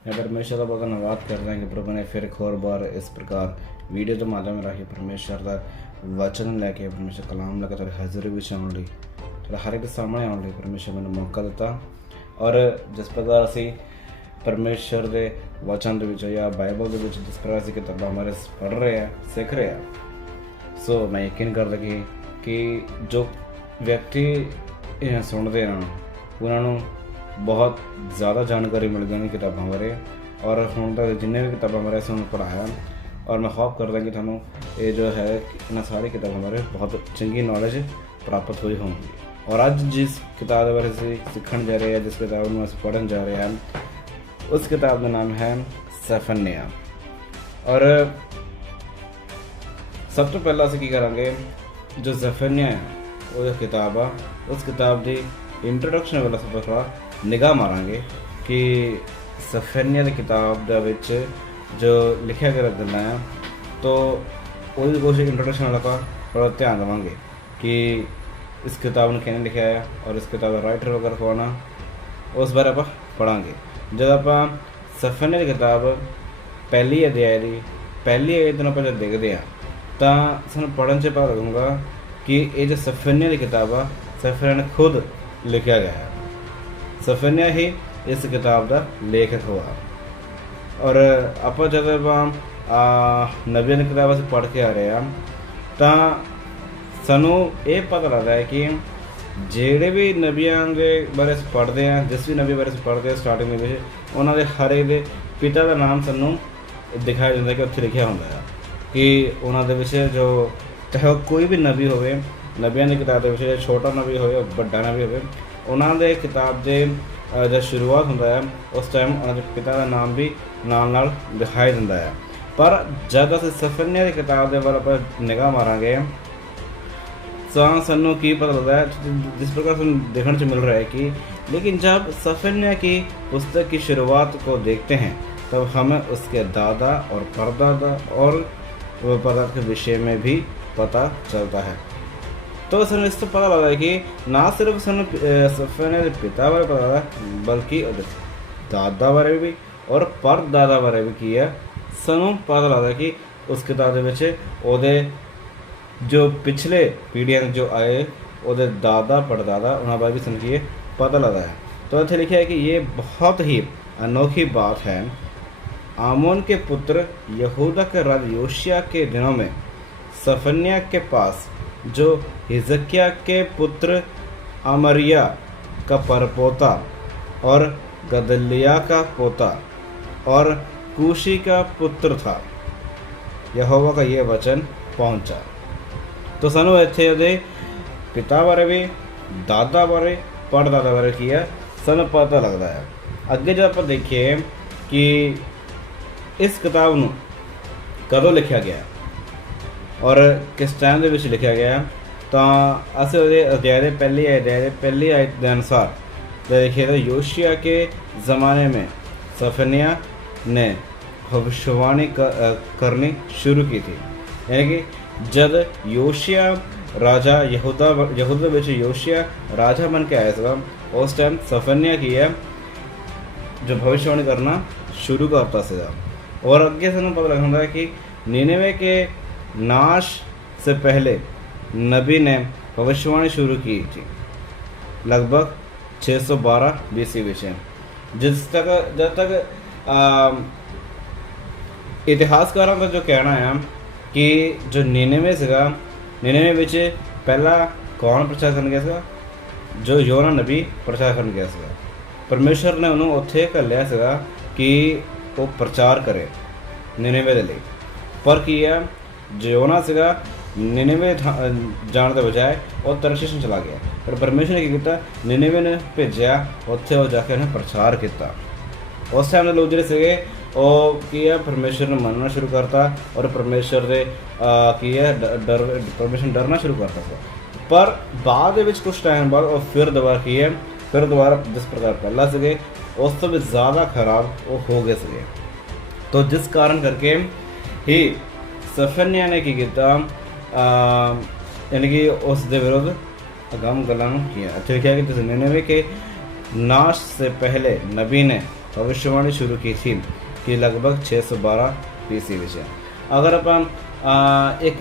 मैं परमेश्वर का बहुत धन्यवाद करदा कि प्रभु ने फिर एक होर बार इस प्रकार वीडियो के माध्यम राही परमेश्वर का वचन लैके परमेश्वर कलाम लैके तुहाडी हाज़री विच आउण लई तुहाडे हर एक सामने आउण लई परमेश्वर मैनूं मौका दिता। और जिस प्रकार असी परमेश्वर के वचन दे विच या बाइबल दे विच जिस प्रकार असी किताबां हमारे पढ़ रहे हैं सीख रहे हैं, सो मैं यकीन करदा कि जो व्यक्ति इन्हें सुनते हैं उन्होंने बहुत ज़्यादा जानकारी मिल गई किताबों बारे। और हुण तक जिन्हें भी किताबों बारे से पढ़ाया और मैं खौफ करदा कि थानू ये जो है इन सारी किताबों बारे बहुत चंगी नॉलेज प्राप्त हुई होंगी। और अज जिस किताब के बारे से सीखण जा रहे हैं, जिस किताब में अस पढ़न जा रहे हैं, उस किताब का नाम है सफन्याह। और सब तो पहला असीं की करांगे, जो सफन्याह है वो किताब आ उस किताब की इंट्रोडक्शन वाला सब थोड़ा निगाह मारांगे कि सफन्याह की किताब दे विच जो लिखिया गया गल्लां आ, तो वो कुछ इंट्रोडक्शन वाला का थोड़ा ध्यान देवांगे कि इस किताब ने किहने लिखा है और इस किताब का राइटर वगैरह कौन आ, उस बारे आप पढ़ांगे। जब आप सफन्याह की किताब पहली अध्याय की पहली आयत दिन आप जब देखते हैं तो सानूं पढ़न च पता लगूगा कि ये जो सफन्याह की किताब आ सफन्याह ने खुद लिखा गया है। सफन्याह ही इस किताब का लेखक हुआ। और आप जब नबियां की किताब से पढ़ के आ रहे हैं तो सानू ये पता लगता है कि जेड़े भी नबियां के बारे पढ़ते हैं, जिस भी नबी बारे पढ़ते हैं स्टार्टिंग में उन्होंने हर एक पिता का नाम सानू दिखाया जाता है कि उत्थे लिखा होंदा है कि उन्होंने जो चाहे कोई भी नबी होवे, नबियां की किताब के छोटा नबी हो बड़ा नबी हो, उन्होंने किताब के जब शुरुआत होंदा है उस टाइम उन्होंने पिता का नाम भी नाल दिखाई दिंदा है। पर जब अस सफन्याह की किताब के बारे पर निगाह मारांगे तो सानू की पता लगता है, जिस प्रकार से देखने से मिल रहा है कि लेकिन जब सफन्याह की पुस्तक की शुरुआत को देखते हैं तब हमें उसके दादा और परदादा और परदादा के विषय में भी पता चलता है। तो सानू इससे पता लगा है कि ना सिर्फ सानू सफन्याह के पिता बारे पता लगा बल्कि दादा बारे भी और परदादा बारे भी की है सानू पता लगा कि उस किताब के विच ओहदे जो पिछले पीढ़ियां जो आए ओहदे दादा परदादा उन्होंने बारे भी सानू पता लगा है। तो इत्थे लिखा है कि ये बहुत ही अनोखी बात है, आमोन के पुत्र यहूदा के राजा योशिय्याह के दिनों में सफन्याह के पास जो हिजकिय्याह के पुत्र अमरिया का परपोता और गदल्याह का पोता और कूशी का पुत्र था, यहोवा का ये वचन पहुंचा। तो सानू इत्थे उहदे पिता बारे भी दादा बारे परदादा बारे की है सानू पता लगता है। अगे जब आप देखिए कि इस किताब नूं कदों लिखा गया और किस टाइम के लिखा गया, तो अस अध्याय के पहली आयत के अनुसार देखिए तो योशिय्याह के ज़माने में सफन्याह ने भविष्यवाणी करनी शुरू की थी। यानी कि जब योशिय्याह राजा यहूदा विच योशिय्याह राजा बन के आया था उस टाइम सफन्याह की है जो भविष्यवाणी करना शुरू करता था। और अगे सानू पता लगता है कि नीनवे के नाश से पहले नबी ने भविष्यवाणी शुरू की थी लगभग 612 BC विषय, जिस तक जब तक इतिहासकारों का जो कहना है कि जो नीनवे सीगा, नीनवे विच पहला कौन प्रचार करन गया सीगा, जो योना नबी प्रचार करन गया सीगा। परमेश्वर ने उन्होंने उत्थे घल्लिया सीगा कि वो प्रचार करे नीनवे दे लई। पर की है जो योना सीगा नीनवे जाने के बजाय वो तरशीश चला गया, पर परमेश्वर ने किया नीनवे ने भेजा उत्थे वो जाके उन्हें प्रचार किया। उस टाइम के लोग जो सीगे वो की है परमेश्वर ने मनना शुरू करता और परमेश्वर के की है परमेश्वर डरना शुरू करता था। पर बाद कुछ टाइम बाद और फिर दोबारा की है फिर दोबारा जिस प्रकार पहला सीगे उस तो भी ज़्यादा खराब वो हो गए सीगे। तो जिस कारण करके ही सफन्याह ने की किया यानी कि उस दे विरुद्ध अगम गल्लां किया। अच्छा लिखा कि नीनवे के नाश से पहले नबी ने भविष्यवाणी शुरू की थी कि लगभग 612 BC ਵਿੱਚ। अगर ਆਪਾਂ एक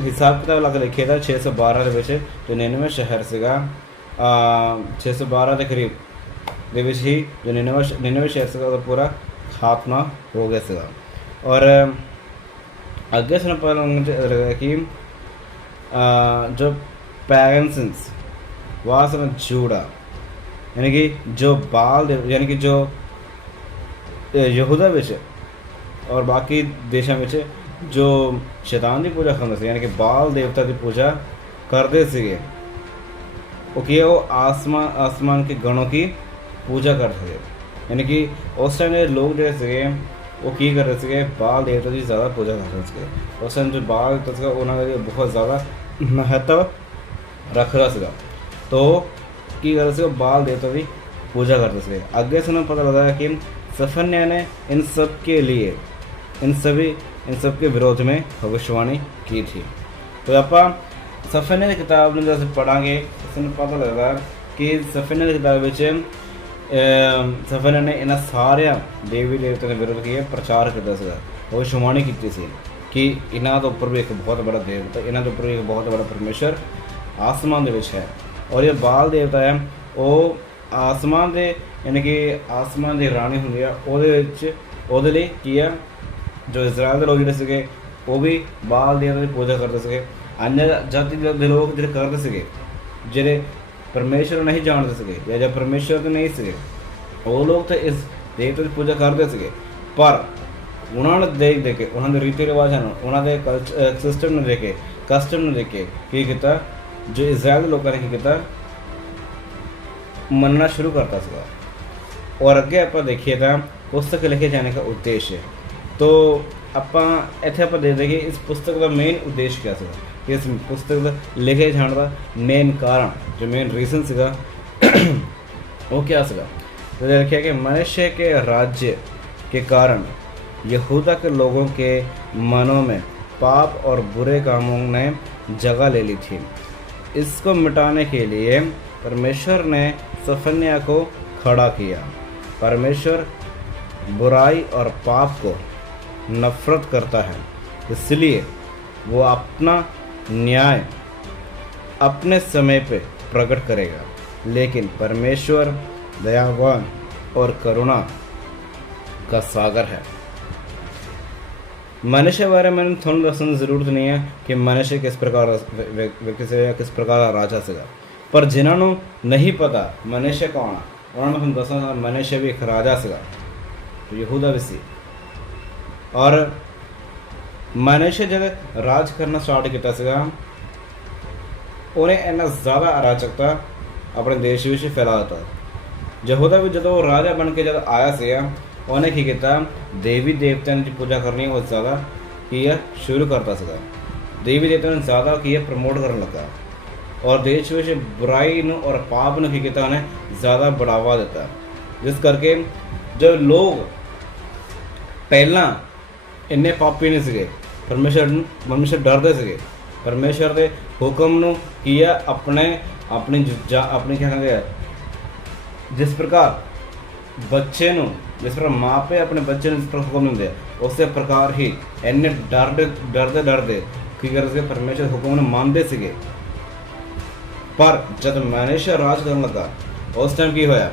हिसाब किताब लग लिखे था 612 ਦੇ ਵਿੱਚ जो निन्नवे शहर ਸੀਗਾ 612 ਦੇ ਕਰੀਬ ਦੇ ਵਿੱਚ ਹੀ जो निन्नवे शहर ਸੀਗਾ ਉਹਦਾ ਪੂਰਾ ਖਾਤਮਾ हो गया ਸੀਗਾ। और आगे से पता लगा कि जो पैगन्स वहाँ से जुड़ा, यानी कि जो बाल देव यानी कि जो यहूदा विच और बाकी देशों में जो शैतान की पूजा करते थे, यानी कि बाल देवता की पूजा करते थे, वो आसमान के गणों की पूजा करते थे। यानी कि उस टाइम लोग जो थे वो की कर रहे थे, बाल देवता की ज़्यादा पूजा करते थे। उस टाइम जो बाल देवता था उन्होंने बहुत ज़्यादा महत्व रख रहा था, तो की कर रहे थे बाल देवता की पूजा करते थे। आगे से पता लगा कि सफन्याह ने इन सब के लिए इन सब के विरोध में भविष्यवाणी की थी। तो आप सफन्याह की किताब में जैसे पढ़ांगे इसमें पता लगता कि सफन्याह की किताब में सफन्याह ने इन्होंने सारे देवी देवता के विरोध किए, प्रचार करता था, भविष्यवाणी की थी कि इन्हों के उपर भी एक बहुत बड़ा देवता, इन्हों के उपर भी एक बहुत बड़ा परमेश्वर आसमान के है। और ये बाल देवता है वो आसमान के यानी कि आसमान की रानी होंगी वो की है। जो इजराइल के लोग जोड़े थे वो भी बाल देवता की पूजा करते थे। अन्य जाति के लोग जो करते थे जो परमेश्वर नहीं जानते थे या जो परमेश्वर तो नहीं थे वो लोग तो इस देवता की पूजा करते थे, पर उन्होंने देख के उन्होंने रीति रिवाजा उन्होंने सिस्टम ने देखे कस्टम ने देखे की किया, जो इजराइल के लोगों ने किया मनना शुरू करता था। और अगे आप देखिए तो पुस्तक लिखे जाने का उद्देश्य, तो आप इतने आप देखते कि इस पुस्तक का मेन उद्देश्य क्या था, कि इस पुस्तक लिखे जाने का मेन कारण जो मेन रीजन सीगा वो क्या सीगा। तो लिखा कि मनुष्य के राज्य के कारण यहूदा के लोगों के मनों में पाप और बुरे कामों ने जगह ले ली थी। इसको मिटाने के लिए परमेश्वर ने सफन्याह को खड़ा किया। परमेश्वर बुराई और पाप को नफरत करता है, इसलिए वो अपना न्याय अपने समय पे प्रकट करेगा। लेकिन परमेश्वर दयावान और करुणा का सागर है। मनुष्य के बारे में थोड़ा दसने की ज़रूरत नहीं है कि मनुष्य किस प्रकार किस प्रकार का राजा सीगा, पर जिन्होंने नहीं पता मनुष्य कौन है उन्होंने हम दसना मनुष्य भी एक राजा सीगा, तो यहूदा भी सी। और मनुष्य जब राज करना स्टार्ट किया सीगा उन्हें इन्ना ज़्यादा अराजकता अपने देश में फैला था। यहूदा भी जो वो राजा बन के जब आया सीगा उन्हें की किया देवी देवताओं की पूजा करनी वो ज़्यादा किया शुरू करता सीगा। देवी देवताओं ने ज़्यादा किया प्रमोट करने लगा और देश में बुराई और पाप ने की किया उन्हें ज़्यादा बढ़ावा देता, जिस करके जो लोग पहला इन्ने पापी नहीं थे परमेश्वर डरते थे, परमेश्वर के हुक्म किया अपने अपनी अपनी क्या कहते जिस प्रकार बच्चे जिस प्रकार माँ पे अपने बच्चे जिस प्रकार हुक्म नहीं दिया उस प्रकार ही इन्ने डरते की करते परमेश्वर हुक्म मानते थे। पर जब मनुष्य राज करने लगा उस टाइम की होया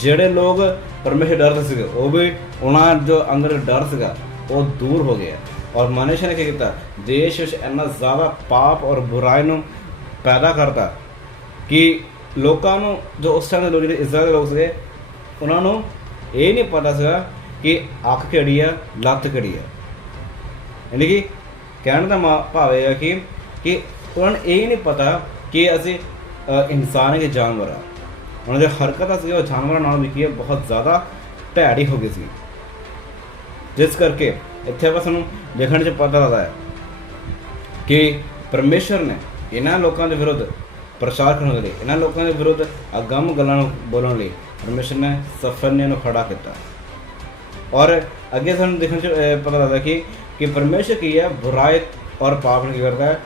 जेड़े लोग परमेश्वर डरते थे वो भी उन्होंने जो अंदर डर सीगा वो दूर हो गया। और मनुष्य ने क्या किया देश इन्ना ज़्यादा पाप और बुराई पैदा करता कि लोगों जो उस टाइम लोग इजराइल के लोग थे उन्होंने ये नहीं पता सीगा कि अख किहड़ी है लत्त किहड़ी है। यानी कि कहने का भाव है कि उन्होंने ये नहीं पता कि असी इंसान के जानवर आ उन्होंने जो हरकत सी जानवर नाल भी की बहुत ज़्यादा भैड़ी हो गई सी, जिस करके इतने बस देखने से पता लगता है कि परमेश्वर ने इन्होंने लोगों के विरुद्ध प्रचार करने के लिए इन्होंने लोगों के विरुद्ध अगम गल्लां बोलने लिए परमेश्वर ने सफन्याह को खड़ा किया। और अगे सू देखने से पता लगता है कि परमेश्वर की है बुराई और पाप की करता है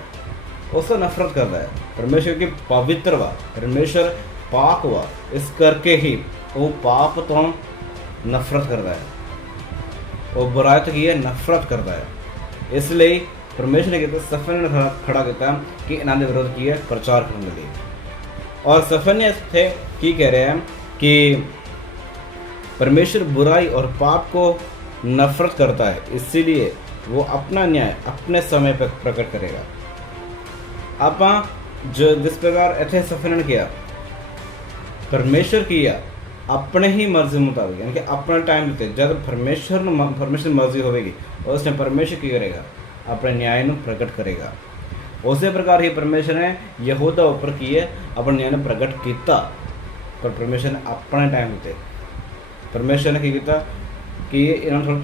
उससे नफरत करता है। परमेश्वर की पवित्र हुआ परमेश्वर पाक हुआ, इस करके ही वो पाप तो नफरत करता है, वो बुराई तो की है नफरत करता है। इसलिए परमेश्वर ने कहते सफन्याह ने खड़ा किया कि इन्हों के विरोध की है प्रचार करने के लिए। और सफन्याह थे की कह रहे हैं कि परमेश्वर बुराई और पाप को नफरत करता है, इसीलिए वो अपना न्याय अपने समय पर प्रकट करेगा। आप जो जिस प्रकार इतने सफन्याह ने किया, परमेश्वर किया अपने ही मर्जी मुताबिक, यानी कि अपना टाइम देते जब परमेश्वर मर्जी होगी उस टाइम परमेश्वर की करेगा अपने न्याय को प्रकट करेगा। उसी प्रकार ही परमेश्वर ने यहूदा ऊपर किए अपने न्याय ने प्रकट किया, पर परमेश्वर ने अपने टाइम देते परमेश्वर ने किया कि इन्होंने थोड़ा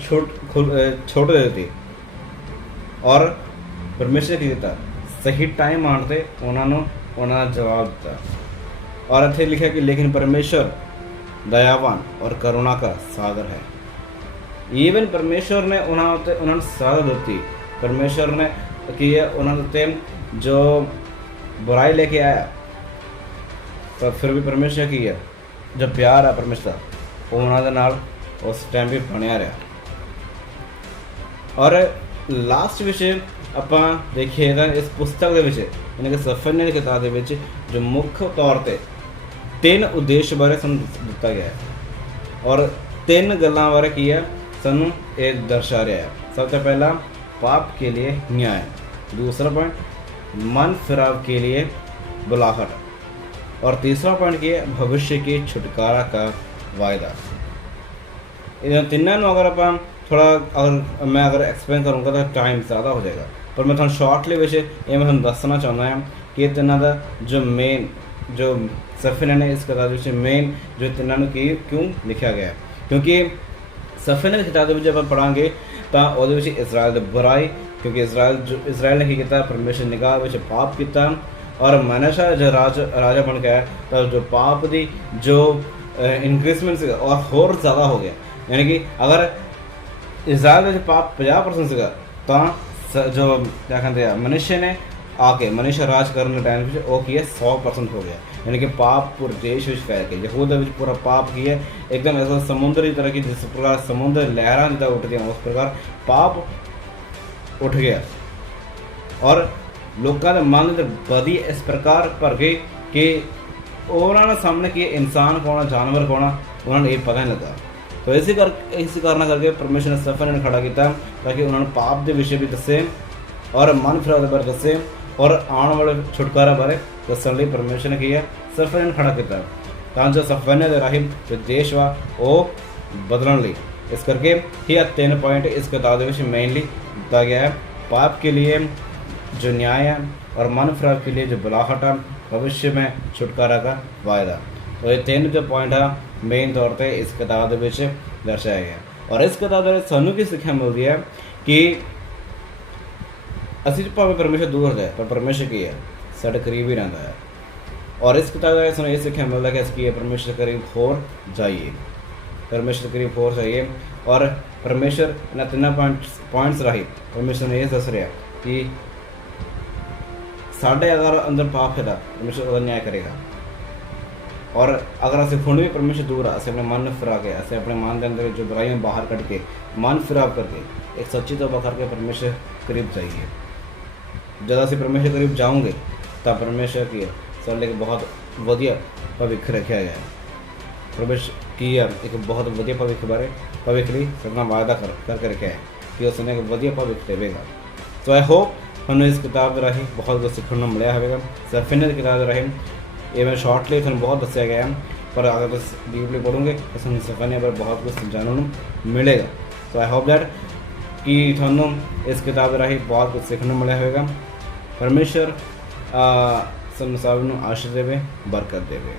छोड़ दे देती, और परमेश्वर ने किया सही टाइम आने उन्होंने जवाब दिता। और इतने लिखा कि लेकिन परमेश्वर दयावान और करुणा का सागर है। इवन परमेश्वर ने उन्होंने सजा दी, परमेश्वर ने की है उन्होंने जो बुराई लेके आया, तो फिर भी परमेश्वर की है जो प्यार है परमेश्वर वो उन्होंने नाल उस टाइम भी बनया रहा। और लास्ट विषय आप देखिए तो इस पुस्तक के विषय यानी कि सफन्याह की किताब के विच जो मुख्य तौर पर 3 उद्देश्य बारे सानू दिता गया है, और 3 गल्लां बारे की है सानू ये दर्शा रहा है। सबसे पहला पाप के लिए न्याय, दूसरा पॉइंट मन फिराव के लिए बुलाहट, और तीसरा पॉइंट की है भविष्य के छुटकारा का वायदा। इन तीनों अगर आप थोड़ा मैं एक्सप्लेन करूँगा तो टाइम ज़्यादा हो जाएगा, पर मैं थोड़ा शॉर्टली विषय ये मैं दसना चाहना है कि तीनों का जो मेन जो सफन्याह ने इस किताब में मेन जो तीनों की क्यों लिखा गया है, क्योंकि सफन्याह की किताब जब आप पढ़ांगे तो वो इसराइल की बुराई, क्योंकि इसराइल ने किया परमेश्वर निगाह में पाप किया, और मनशा जो राजा बन गया तो जो पाप की जो इंक्रीजमेंट से और होर ज़्यादा हो गया। यानी कि अगर इसराइल में पाप 50% से तो जो क्या कहते हैं मनुष्य ने आके मनुष्य राज करने टाइम वो किया 100% हो गया, यानी कि पाप पूरे देश में फैल गया। यहूदा में पूरा पाप किया एकदम ऐसा समुद्र की तरह की, जिस प्रकार समुद्र लहरां जितना उठती हैं उस प्रकार पाप उठ गया, और लोगों के मन बदी इस प्रकार भर गई कि उन्होंने सामने कि इंसान कौन जानवर कौन उन्होंने ये पता नहीं लगा। तो इसी कारण करके परमेश्वर ने सफन्याह ने खड़ा किया ताकि उन्होंने पाप के विषय भी दसे और मन फिराव के बारे दसे और आने वाले छुटकारा बारे दसन लिए परमेश्वर ने किया सफन्याह ने खड़ा किया, तां जो सफन्याह के राही जो देश वा वो बदलने ली। इस करके ही 3 पॉइंट इस किताब में मेनली दिया गया है, पाप के लिए जो न्याय है और मन फिराव के लिए जो बुलाहट है, भविष्य में छुटकारा का वायदा। तो ये 3 जो पॉइंट है मेन तौर पर इस किताब के दर्शाया गया। और इस किताब में सानू की सिक्ख्या मिलती है कि असी भावें परमेश्वर दूर जाए पर परमेश्वर की है साढ़े करीब ही रहता है। और इस किताब में सानू ये सिक्ख्या मिलता है कि असकी परमेश्वर करीब होर जाइए, परमेश्वर करीब होर जाइए। और परमेश्वर इन 3 पॉइंट्स राही परमेश्वर ने यह दस रहा कि साढ़े अगर अंदर पाप है परमेश्वर उसका न्याय करेगा, और अगर असं हुण भी परमेश्वर दूर आ असं अपने मन फिरा के असं अपने मन के अंदर जो बुराइयां बाहर कट के मन फिराव करके एक सच्ची तौबा करके परमेश्वर करीब जाइए। जब असं परमेश्वर करीब जाऊँगे तब परमेश्वर की साढ़े एक बहुत वधिया भविख रखा गया है। परमेश्वर की एक बहुत वधिया भविख लिए सबका वायदा करके रखा है कि उसने एक वधिया भविख देगा। सो आई होप थोड़ा इस किताब के राही बहुत कुछ सीखने को मिला होगा। सफन्याह की किताब के राही ये मैं शॉर्टली थोड़ा बहुत दसिया गया, पर अगर तुम डीपली पढ़ोगे तो सफन्याह पर बहुत कुछ जानने को मिलेगा। सो आई होप दैट कि थोड़ा इस किताब के राही बहुत कुछ सीखने को मिला होगा। परमेश्वर सब आशीष देवे, बरकत देवे।